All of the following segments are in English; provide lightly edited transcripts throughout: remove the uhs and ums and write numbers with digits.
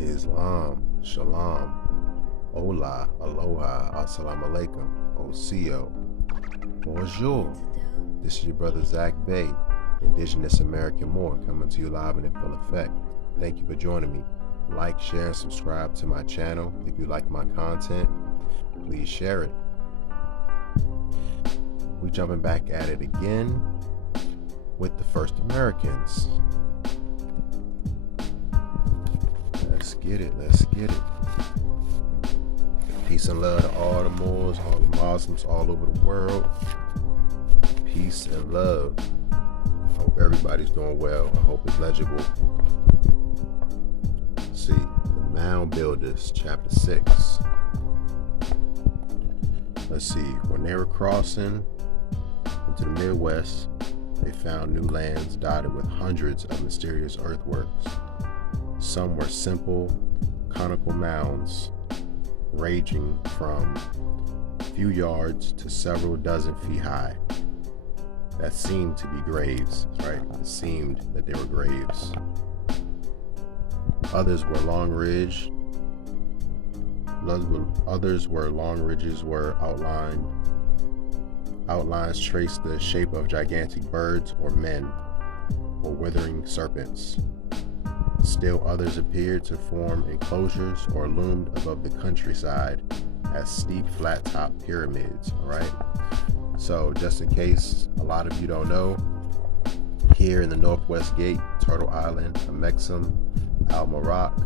Islam, Shalom, Hola, Aloha, Assalamu Alaikum, Osio, Bonjour. This is your brother Tarik Bey, Indigenous American Moor, coming to you live and in full effect. Thank you for joining me. Like, share, and subscribe to my channel. If you like my content, please share it. We jumping back at it again with the First Americans. Let's get it. Peace and love to all the Moors, all the Muslims all over the world. Peace and love. I hope everybody's doing well. I hope it's legible. Let's see, the Mound Builders, chapter 6. Let's see, when they were crossing into the Midwest, they found new lands dotted with hundreds of mysterious earthworks. Some were simple, conical mounds ranging from a few yards to several dozen feet high that seemed to be graves, right? It seemed that they were graves. Others were long ridges were outlines traced the shape of gigantic birds or men or withering serpents. Still others appeared to form enclosures or loomed above the countryside as steep flat-top pyramids. All right, so just in case a lot of you don't know, here in the Northwest Gate, Turtle Island, Amexem, Al-Marak,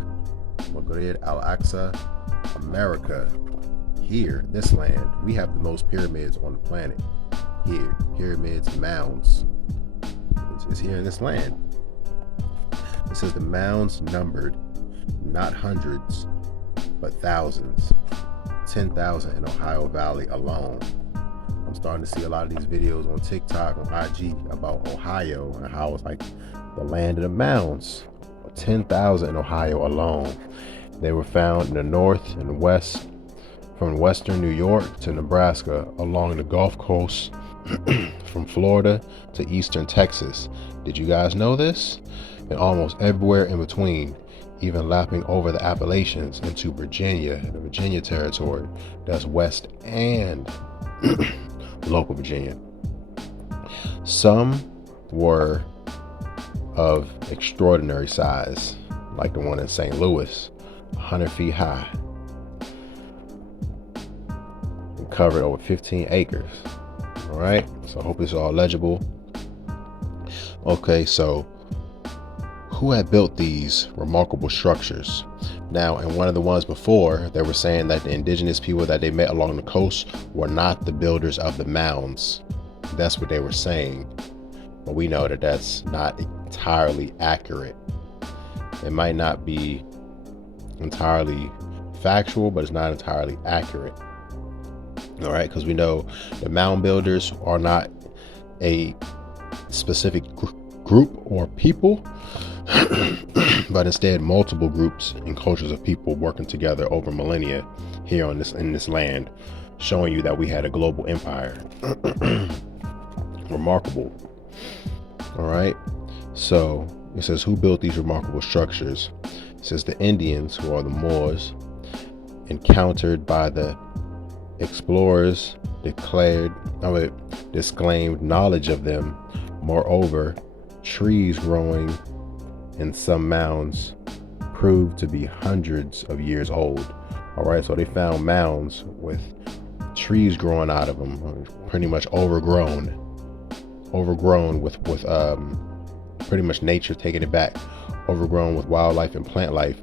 Maghrib, Al-Aqsa, America, here, this land, we have the most pyramids on the planet. Here, pyramids, mounds, it's here in this land. It says the mounds numbered not hundreds, but thousands, 10,000 in Ohio Valley alone. I'm starting to see a lot of these videos on TikTok, on IG about Ohio and how it's like the land of the mounds. 10,000 in Ohio alone. They were found in the north and west, from western New York to Nebraska, along the Gulf Coast, from Florida to eastern Texas. Did you guys know this? And almost everywhere in between, even lapping over the Appalachians into Virginia, the Virginia territory. That's west and local Virginia. Some were of extraordinary size, like the one in St. Louis, 100 feet high, and covered over 15 acres. All right, so I hope it's all legible. Okay, so who had built these remarkable structures? Now, in one of the ones before, they were saying that the indigenous people that they met along the coast were not the builders of the mounds. That's what they were saying. But we know that that's not entirely accurate. It might not be entirely factual, but it's not entirely accurate. All right, because we know the mound builders are not a specific group or people, but instead multiple groups and cultures of people working together over millennia here on in this land, showing you that we had a global empire. Remarkable. All right, so it says, who built these remarkable structures? It says the Indians, who are the Moors, encountered by the explorers, disclaimed knowledge of them. Moreover, trees growing in some mounds proved to be hundreds of years old. All right, so they found mounds with trees growing out of them, pretty much overgrown with pretty much nature taking it back, overgrown with wildlife and plant life,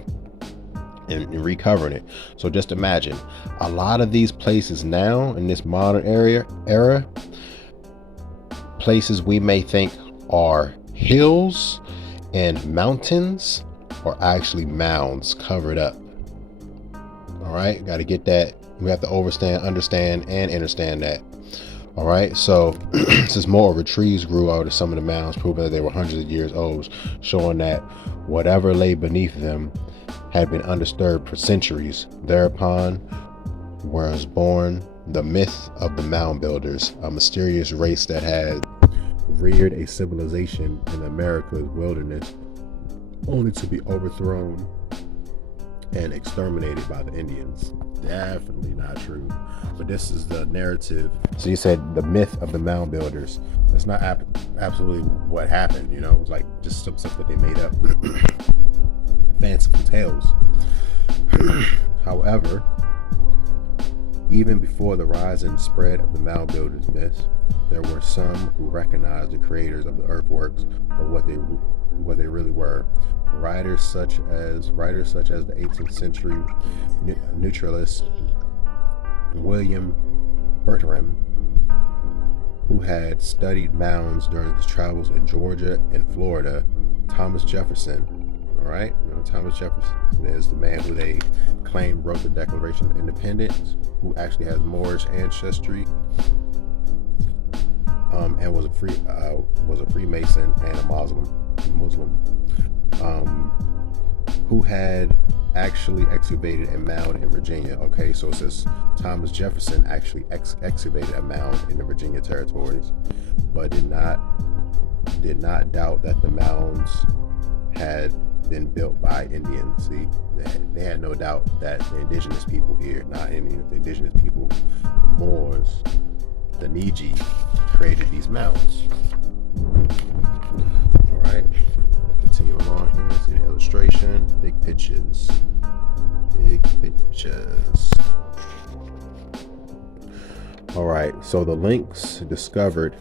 and recovering it. So just imagine, a lot of these places now in this modern era, places we may think are hills and mountains are actually mounds covered up. All right, got to get that. We have to understand and understand that. All right, so since moreover trees grew out of some of the mounds, proving that they were hundreds of years old, showing that whatever lay beneath them had been undisturbed for centuries. Thereupon was born the myth of the Mound Builders, a mysterious race that had reared a civilization in America's wilderness, only to be overthrown and exterminated by the Indians. Definitely not true. But this is the narrative. So you said the myth of the Mound Builders. That's not absolutely what happened. You know, it was like just some stuff that they made up. Fanciful tales. However, even before the rise and spread of the Mound Builders myth, there were some who recognized the creators of the earthworks for what they really were. Writers such as the 18th century naturalist William Bertram, who had studied mounds during his travels in Georgia and Florida. Thomas Jefferson, all right, you know, Thomas Jefferson is the man who they claim wrote the Declaration of Independence, who actually has Moorish ancestry, and was a Freemason and a Muslim, who had actually excavated a mound in Virginia. Okay, so it says Thomas Jefferson actually excavated a mound in the Virginia territories, but did not doubt that the mounds had been built by Indians. See, they had no doubt that the indigenous people here, not Indians, the indigenous people, Moors, the Niji, created these mounds. All right, we'll continue along here. See the illustration. Big pictures. All right, so the links discovered.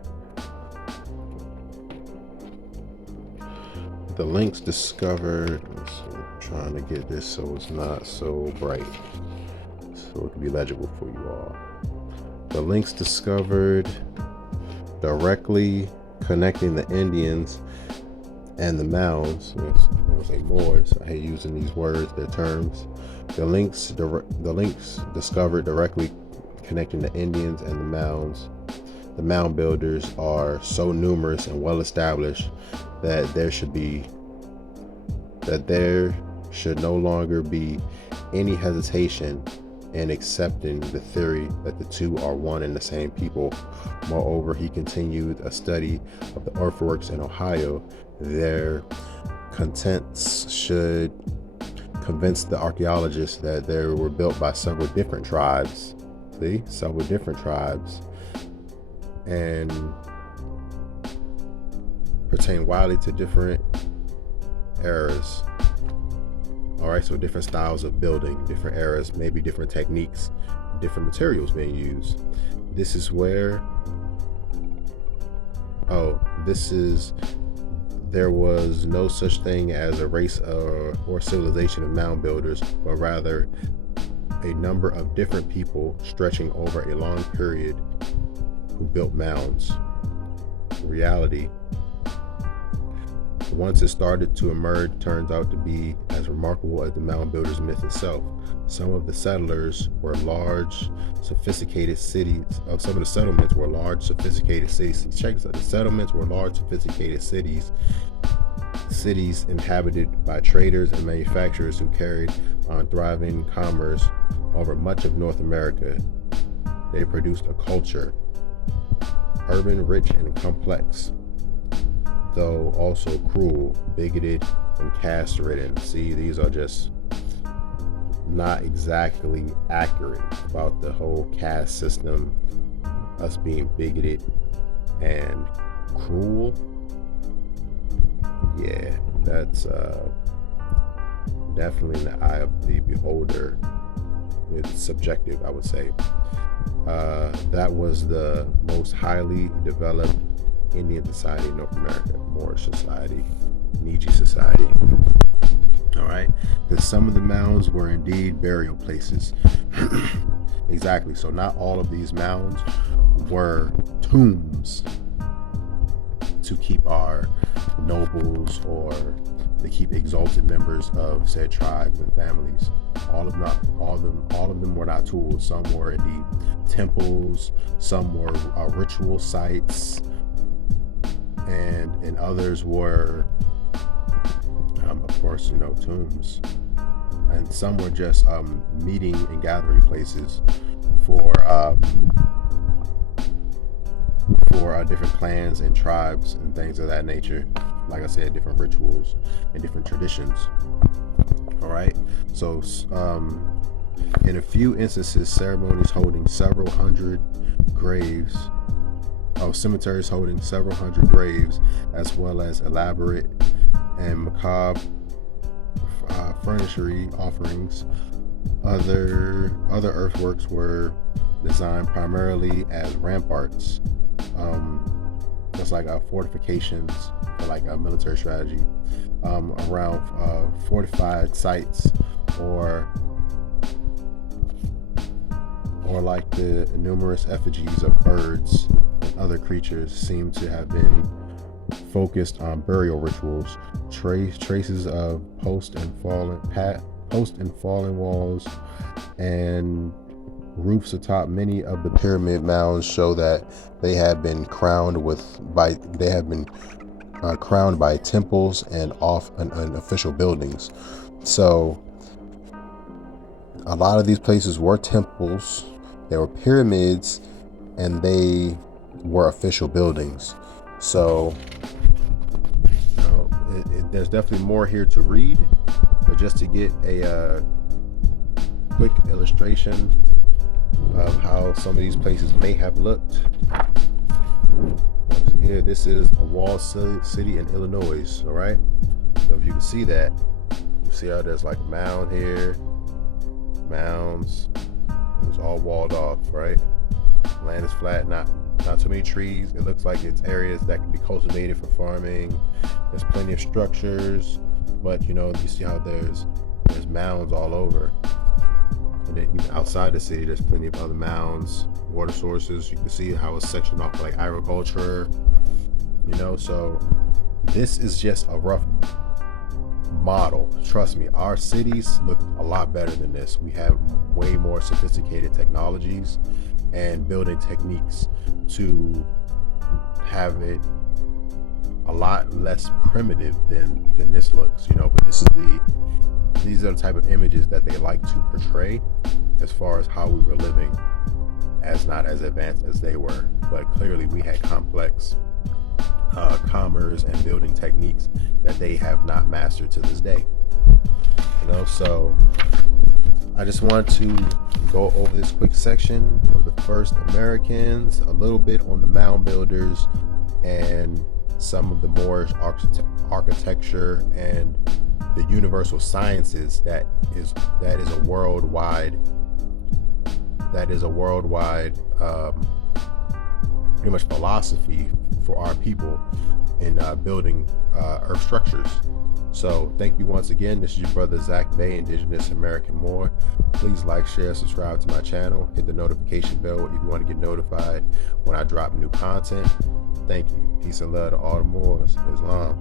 Let's see, I'm trying to get this so it's not so bright, so it can be legible for you all. The links discovered directly connecting the Indians and the mounds. I would say Moors. I hate using these words, their terms. The links discovered directly connecting the Indians and the mounds. The mound builders are so numerous and well established that there should no longer be any hesitation in accepting the theory that the two are one and the same people. Moreover, he continued a study of the earthworks in Ohio. Their contents should convince the archaeologists that they were built by several different tribes. And pertain widely to different eras. All right, so different styles of building, different eras, maybe different techniques, different materials being used. There was no such thing as a race or civilization of mound builders, but rather a number of different people stretching over a long period who built mounds. Reality, once it started to emerge, turns out to be as remarkable as the mound builders myth itself. Some of the settlers were large, sophisticated cities. Some of the settlements were large, sophisticated cities. Check this out. The settlements were large, sophisticated cities inhabited by traders and manufacturers who carried on thriving commerce over much of North America. They produced a culture, urban, rich, and complex, though also cruel, bigoted, and caste-ridden. See, these are just not exactly accurate about the whole caste system, us being bigoted and cruel. Yeah, that's definitely in the eye of the beholder. It's subjective, I would say. That was the most highly developed Indian society in North America, Moorish society, Niji society. All right, that some of the mounds were indeed burial places. Exactly. So not all of these mounds were tombs to keep our nobles or to keep exalted members of said tribes and families. All of them were not tools. Some were indeed temples. Some were ritual sites, and others were, of course, tombs. And some were just meeting and gathering places for different clans and tribes and things of that nature. Like I said, different rituals and different traditions. All right. So in a few instances, ceremonies holding several hundred graves, cemeteries holding several hundred graves, as well as elaborate and macabre furniture offerings. Other earthworks were designed primarily as ramparts, just like fortifications for like a military strategy, around fortified sites, or like the numerous effigies of birds and other creatures seem to have been focused on burial rituals. Traces of post and fallen walls and roofs atop many of the pyramid mounds show that they have been crowned by temples and official buildings. So a lot of these places were temples, they were pyramids, and they were official buildings. So there's definitely more here to read, but just to get a quick illustration of how some of these places may have looked. Here, this is a walled city in Illinois. All right, so if you can see that, you see how there's like a mound here, mounds, it's all walled off, right? Land is flat, not too many trees. It looks like it's areas that can be cultivated for farming. There's plenty of structures, but you see how there's mounds all over. And then even outside the city, there's plenty of other mounds, water sources. You can see how it's sectioned off like agriculture, so this is just a rough model. Trust me, our cities look a lot better than this. We have way more sophisticated technologies and building techniques to have it a lot less primitive than this looks, but these are the type of images that they like to portray as far as how we were living, as not as advanced as they were, but clearly we had complex commerce and building techniques that they have not mastered to this day. So I just wanted to go over this quick section of the First Americans, a little bit on the Mound Builders, and some of the Moorish architecture and the universal sciences that is a worldwide pretty much philosophy for our people in building earth structures. So thank you once again. This is your brother Tarik Bey, Indigenous American Moor. Please like, share, subscribe to my channel. Hit the notification bell if you want to get notified when I drop new content. Thank you. Peace and love to all the Moors. I.S.L.A.M.